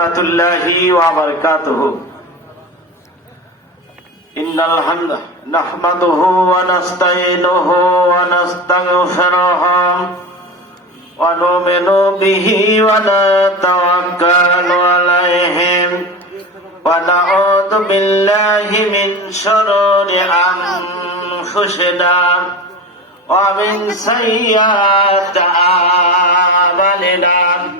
rahmatullahi wa barakatuh. Innal hamda nahmaduhu wa nasta'inuhu wa nastaghfiruh wa nu'minu bihi wa natawakkalu alayhi wa na'udzu billahi min shururi anfusina wa min sayyiati a'malina.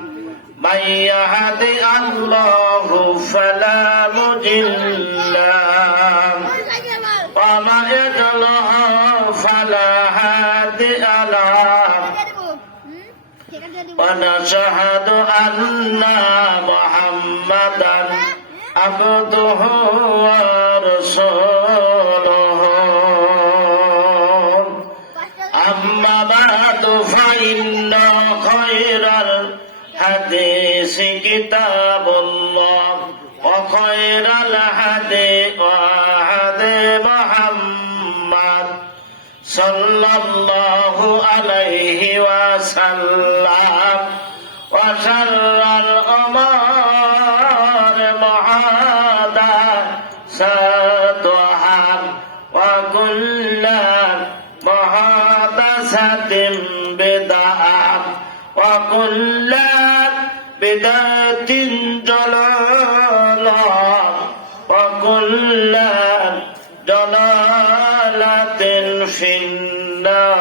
Man yahdihillahu fala mudilla lahu wa man yudlil fala hadiya lahu. Wa nashhadu anna Muhammadan abduhu wa rasuluhu. Amma ba'du fa inna khairal hadisi kitabullah wa khairal hadi Muhammad sallallahu alaihi wasallam wa syarrul umuri muhadatsatuhha wa kullu muhadatsatin bid'ah wa kullu bid'atin dalalah wa kullu dalalatin finnar.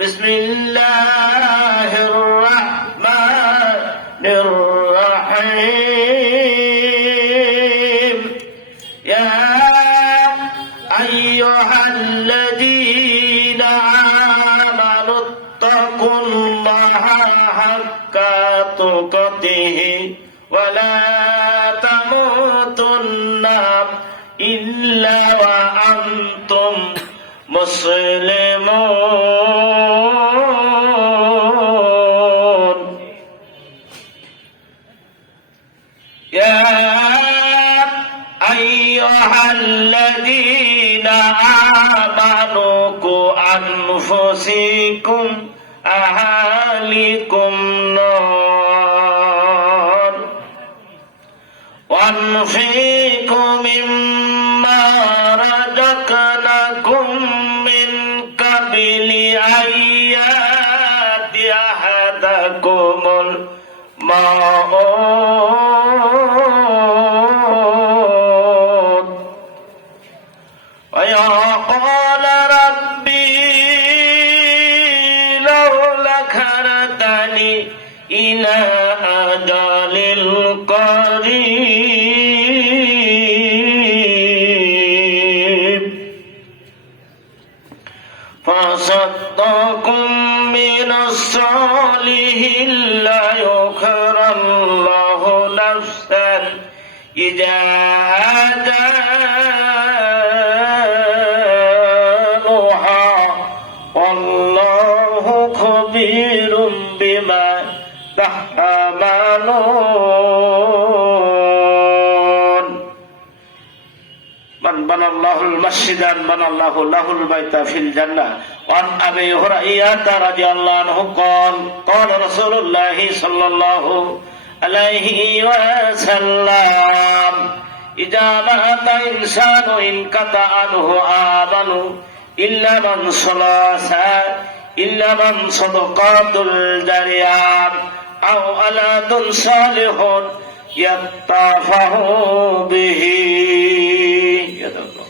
Bismillahirrahmanirrahim. Ya ayyuhalladzina amanu ittaqullaha haqqa tuqatih wa la tamutunna illa wa antum muslimun. Ya ayyuhalladzina amanu qu anfusakum ahalikum nar wanfiqu mimma razaqnakum min qabli ayyati ahadakumul maut wa yaqala rabbi ila ajalil qarib fasaddaqum minas salihin la yukarallahu nafsan idza ajaluha wallahu khabirum bima ta'malun. Man banallahu al-masjidan banallahu lahul baita fil jannah. Wa an Abi Hurairah radhiyallahu anhu qala Rasulullah sallallahu alaihi wasallam idza mata insanu in kata anhu amanu illa man salasa illa man sadaqatul jariyah aw aladun salihun yattafahu bihi. Ya Allah.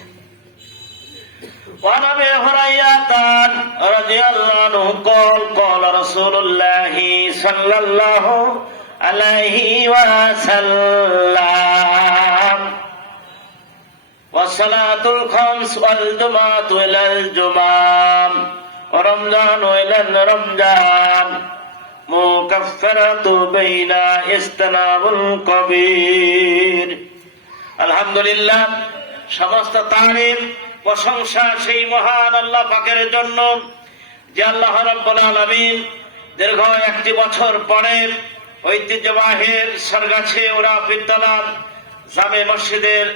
Wa Abi Hurairah radhiyallahu anhu qala Rasulullah sallallahu alaihi wasallam wasalatul khams wal jumu'atu ilal jumu'ah wa ramdanu ilal ramdan mukaffaratu baina istanabul kabir. আলহামদুলিল্লাহ, সমস্ত তারিফ প্রশংসা সেই মহান আল্লাহ পাকের জন্য যে আল্লাহ রাব্বুল আলামিন দীর্ঘ একটি বছর পরে ঐতিহ্যবাহীর সরগাছি ওরা বিদ্যালয় জামে মসজিদের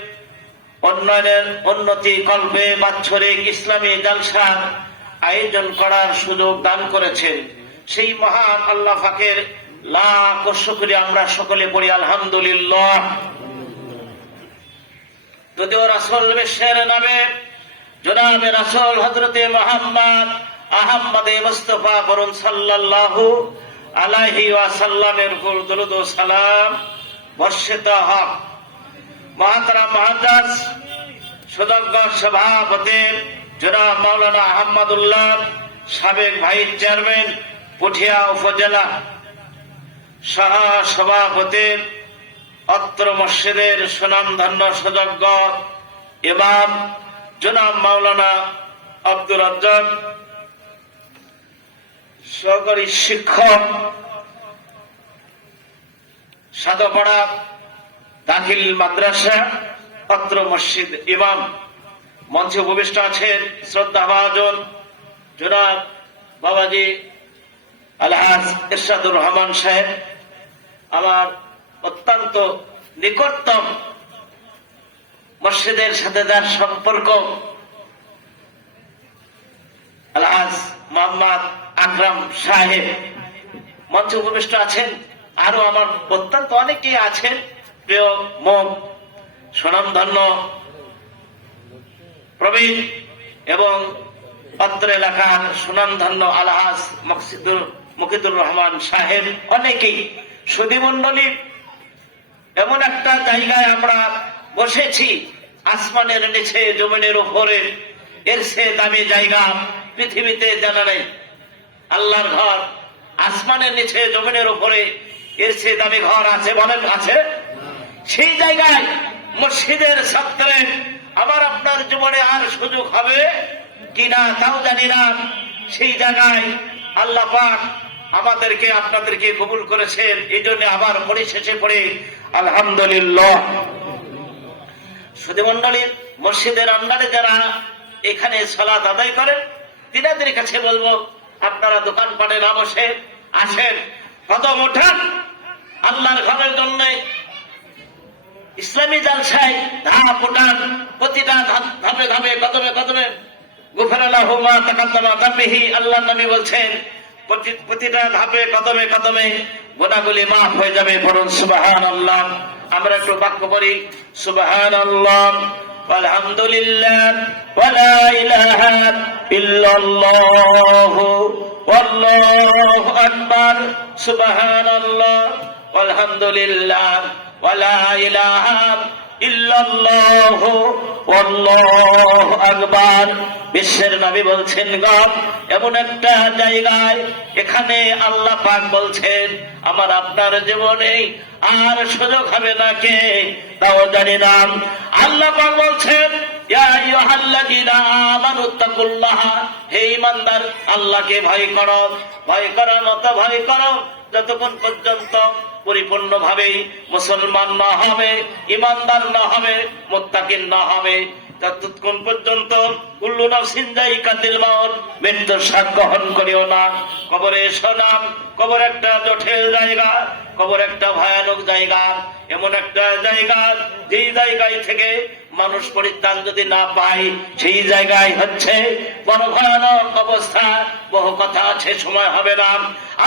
উন্নয়নের উন্নতি কল্পে বাৎসরিক ইসলামী জালসার আয়োজন করার সুযোগ দান করেছেন। সেই মহান আল্লাহ পাকের লাখ শুকরিয়া আমরা সকলে পড়ি আলহামদুলিল্লাহ। যদিও রাসূল বিশ্বের নবী জনাবে রাসূল হযরতে মুহাম্মদ আহমদে মুস্তাফা করুন সাল্লাল্লাহু আলাইহি ওয়াসাল্লামের উপর দরুদ ও সালাম বর্ষিত হোক। মহাতারাম মুহাদ্দিস সুদজ্ঞ সভাপতি জনাব মাওলানা আহমদুল্লাহ, সাবেক ভাইস চেয়ারম্যান পুঠিয়া উপজেলা, সহ সভাপতি অত্র মসজিদের সুনামধন্য সুযোগ্য ইমাম জনাব মাওলানা আব্দুর রাজ্জাক, সহকারী শিক্ষক সাধপাড়া দাখিল মাদ্রাসা অত্র মসজিদ ইমাম, মঞ্চে উপবিষ্ট আছেন শ্রদ্ধাভাজন জনাব বাবাজি আলহাজ ইরশাদুর রহমান সাহেব, আমার অত্যন্ত নিকটতম মসজিদের সাথে যার সম্পর্ক আলহাজ মোহাম্মদ আকরাম সাহেব, মঞ্চে উপবিষ্ট আছেন। আরো আমার অত্যন্ত অনেকেই আছেন, প্রিয় মুখ সুনামধন্য প্রবীণ এবং অত্র এলাকার সুনামধন্য আলহাজ মুকিদুর রহমান সাহেব, অনেকেই সুধীমণ্ডলী। এমন একটা জায়গায় আমরা বসেছি, আসমানের নিচে জমিনের উপরে, এর সে দামি জায়গা পৃথিবীতে জানা নেই। আল্লাহর ঘর আসমানের নিচে জমিনের উপরে, এর সে দামি ঘর আছে বলেন? আছে। সেই জায়গায় মসজিদের ছাত্রে আমার আপনার জীবনে আর সুযোগ হবে কিনা তাও জানি না। সেই জায়গায় আল্লাহ পাক আমাদেরকে আপনাদেরকে কবুল করেছেন, এই জন্য আবার পরিশেষে পড়ে আলহামদুলিল্লাহ। সুধীমণ্ডলীর মসজিদের আন্ডারে যারা এখানে সালাত আদায় করেন, তিনাদের কাছে বলবো আপনারা দোকানপাটে না বসে আসেন, কদম ওঠান আল্লাহর ঘরের জন্য। ইসলামী জালসায় ধাপ ওঠান, প্রতিটা ধাপে ধাপে কদমে কদমে গুফরাল্লাহু মা তাকাদ্দামা যামবিহি, আল্লাহর নবী বলছেন প্রতিটা ধাপে কদমে কদমে গুনাহগুলি মাফ হয়ে যাবে। বলুন সুবহানাল্লাহ। আমরা একটু বাক্য পড়ি, সুবহানাল্লাহ আলহামদুলিল্লাহ ওয়া লা ইলাহা ইল্লাল্লাহ ওয়াল্লাহু আকবার, সুবহানাল্লাহ আলহামদুলিল্লাহ ওয়া লা ইলাহা ইল্লাল্লাহ ওয়াল্লাহু আকবার। বিশ্বের নবী বলছেন এমন একটা জায়গায় এখানে আল্লাহ পাক বলছেন আমার আপনার জীবনে আর সুযোগ হবে না কে তাও জানি না। আল্লাহ পাক বলছেন ইয়া আইয়ুহাল্লাযীনা আমানুত্তাকুল্লাহ, হে ঈমানদার আল্লাহকে ভয় করো, ভয় করার মতো ভয় করো যতক্ষণ পর্যন্ত পরিপূর্ণভাবে মুসলমান না হবে, ঈমানদার না হবে, মুত্তাকিন না হবে, ততক্ষণ পর্যন্ত কুল্লু নাফসিন যায়িকাতুল মাউত, মৃত্যুর স্বাদ গ্রহণ করিও না। কবরে এসো না। কবর একটা জটিল জায়গা, কবর একটা ভয়ানক জায়গা, এমন একটা জায়গা যেই জায়গায় থেকে মানুষ পরিত্রাণ যদি না পায় সেই জায়গায় হচ্ছে বড় ভয়ানক অবস্থা। বহু কথা আছে, সময় হবে না।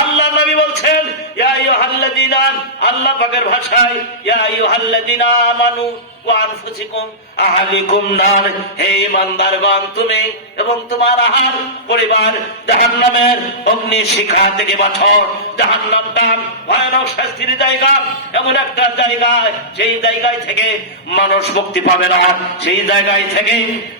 আল্লাহ নবী বলছেন ইয়া আইয়ুহাল্লাযীনা, আল্লাহ পাকের ভাষায় ইয়া আইয়ুহাল্লাযীনা আমানু ওয়া আনফুসিকুম আহলিকুম নার, হে ঈমানদারগণ তুমি এবং তোমার আহার পরিবার জাহান্নামের অগ্নি শিখা থেকে বাঁচো। জাহান্নামটা ভয়ানক শাস্তির জায়গা, এমন একটা জায়গা সেই জায়গায় থেকে মানুষ মুক্তি পাবে না। সেই জায়গায় থেকে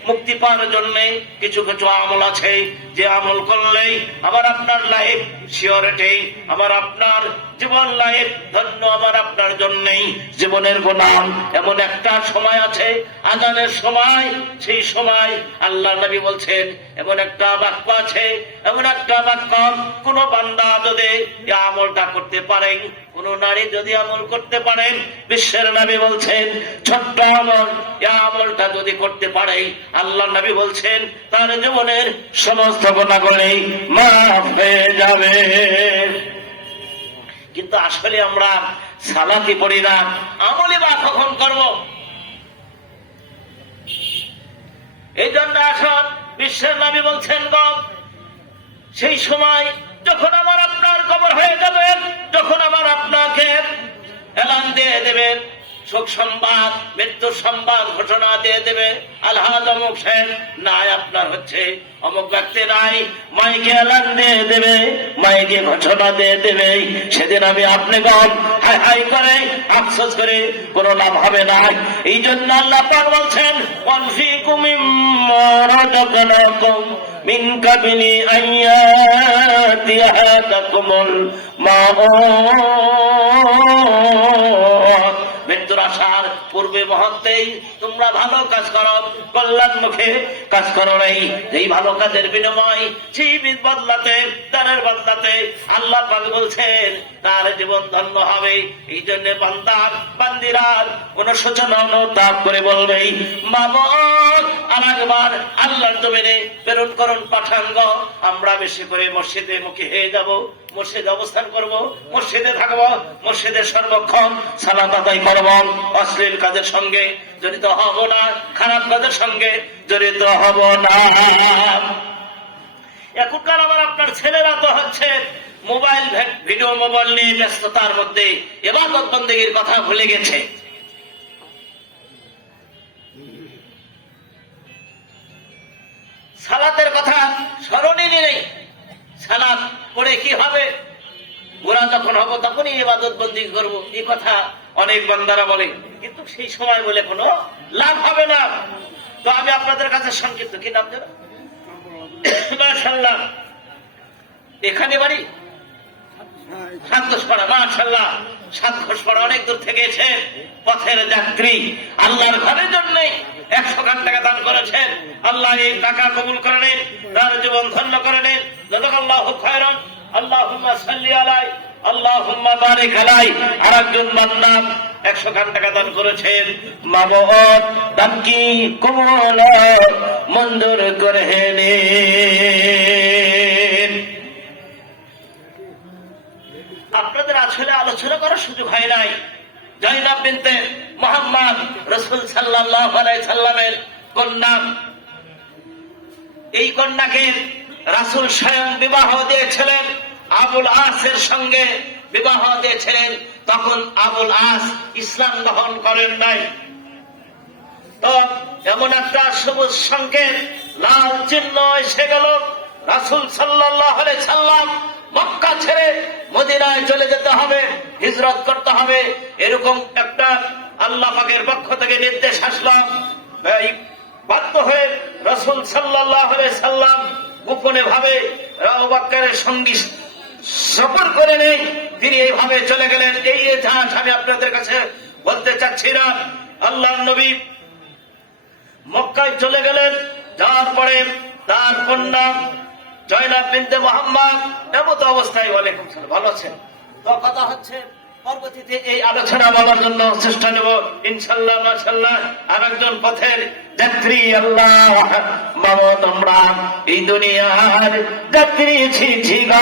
মুক্তি পাওয়ার জন্য কিছু কিছু আমল আছে, যে আমল করলেই আমার আপনার লাইফ সিওরিটি, আমার আপনার জীবন লাইফ ধন্য আমার আপনার জন্যই। জীবনের গোনাম এমন একটা সময় আছে, আজানের সময়, সেই সময় আল্লাহ নবী বলছেন এমন একটা বাক্য আছে, এমন একটা বাক্য কোন বান্দা যদি এই আমলটা করতে পারেন, কোন নারী যদি আমল করতে পারেন, বিশ্বের নবী বলছেন ছোট্ট আমল, এই আমলটা যদি করতে পারে আল্লাহ নবী বলছেন তার জীবনের সমস্ত গুনাহগুলি মাফ হয়ে যাবে। কিন্তু আসলে আমরা সালাতি পড়ি না, আমলে বা কখন করব? এই জন্য আসন বিশ্বের নবী বলছেন সেই সময় যখন আমার আপনার কবর হয়ে যাবে, যখন আমার আপনাকে এলান দিয়ে দেবে, শোক সংবাদ, মৃত্যুর সংবাদ ঘোষণা দিয়ে দেবে, আলহাজ অমুক সাহেব নাই, আপনার হচ্ছে অমুক ব্যক্তি নাই, মাইকে এলান দিয়ে দেবে, মাইকে ঘোষণা দিয়ে দেবে, সেদিন আমি আপনি গপ হাই হাই করে আফসোস করে কোনো লাভ হবে না। এই জন্য আল্লাহ পাক বলছেন, ওয়ানফিকুম মিম্মা রাযাকনাকুম মিন কাবলি আইয়াতিয়া আহাদাকুমুল মাউত। মৃত্যুর আসার পূর্বে মুহূর্তেই তোমরা ভালো কাজ করো, কল্যাণ মুখে কাজ করো নাই। এই ভালো কাজের বিনিময় সেই বদলাতে, তারের বদলাতে আল্লাহ পাক বলছেন তার জীবন ধন্য হবে। এই জন্য বান্দার বান্দিরা অনুশোচনা অনুতাপ করে বলবে, মাবুদ আরেকবার আল্লাহর জমিনে প্রেরণ করুন পাঠাঙ্গ, আমরা বেশি করে মসজিদে মুখী হয়ে যাব, মসজিদে অবস্থান করব, মসজিদে থাকব, মসজিদের সর্বক্ষণ সালাত আদায় করব, অশ্লীল কাজের সঙ্গে জড়িত হব না, খারাপ কাজের সঙ্গে জড়িত হব না। এখনকার আমার আপনার ছেলেরা তো হচ্ছে মোবাইল ভিডিও মোবাইল নিয়ে ব্যস্ততার মধ্যে ইবাদত বন্দেগীর কথা ভুলে গেছে। সালাতের কথা স্মরণই নেই। সালাত পড়ে কি হবে, ওরা যখন হবো তখনই ইবাদত বন্দি করবো, এই কথা অনেক বান্দারা বলে, কিন্তু সেই সময় বলে কোনো লাভ হবে না। তো আমি আপনাদের কাছে সংক্ষিপ্ত, কি নাম যেন, মাশাআল্লাহ, এখানে বাড়ি সাতঘোষপাড়া, মাশাআল্লাহ সাতঘোষপাড়া, অনেক দূর থেকে এসে পথের যাত্রী আল্লাহর ঘরের জন্য 100 টাকা দান করেছেন। আল্লাহ এই টাকা কবুল করে নেন, তার জীবন ধন্য করে নেন। জাযাকাল্লাহু খায়রান, আল্লাহুম্মা সাল্লি আলাইহি, আল্লাহুম্মা বারিক আলাইহি। আরেকজন বান্দা 100 টাকা দান করেছেন। মাবুদ দান কি কবুল মঞ্জুর করে নেন। আপনাদের আসলে আলোচনা করার সুযোগ হয় নাই। জয়নাব বিনতে মুহাম্মদ, রাসূল সাল্লাল্লাহু আলাইহি সাল্লামের কন্যা। এই কন্যাকে রাসূল স্বয়ং বিবাহ দিয়েছিলেন, আবুল আসের সঙ্গে বিবাহ দিয়েছিলেন। তখন আবুল আস ইসলাম গ্রহণ করেন নাই। তো এমন একটা সবুজ সংকেত, লাল চিহ্ন এসে গেল। রাসূল সাল্লাল্লাহু আলাইহি সাল্লাম মক্কা ছেড়ে মদিনায় চলে যেতে হবে, হিজরত করতে হবে, এরকম একটা আল্লাহ পাকের পক্ষ থেকে নির্দেশ আসলো। বাধ্য হয়ে রাসূল সাল্লাল্লাহু আলাইহি সাল্লাম গোপনে ভাবে আবু বকরের সঙ্গী সফর করে নেই, তিনি এইভাবে চলে গেলেন। এই ইতিহাস আমি আপনাদের কাছে বলতে চাচ্ছি না। আল্লাহর নবী মক্কায় চলে গেলেন, যাওয়ার পরে তার কন্যা জয়নাব বিনতে মুহাম্মদ এমত অবস্থায়, ওয়ালাইকুম সালাম, ভালো আছেন? তো কথা হচ্ছে পরবর্তীতে এই আলোচনা বলার জন্য চেষ্টা নেব ইনশাআল্লাহ। মাশাআল্লাহ আরেকজন পথের যাত্রী, আল্লাহ বাবা তোমরা এই দুনিয়ার যাত্রী ছি ছি গা।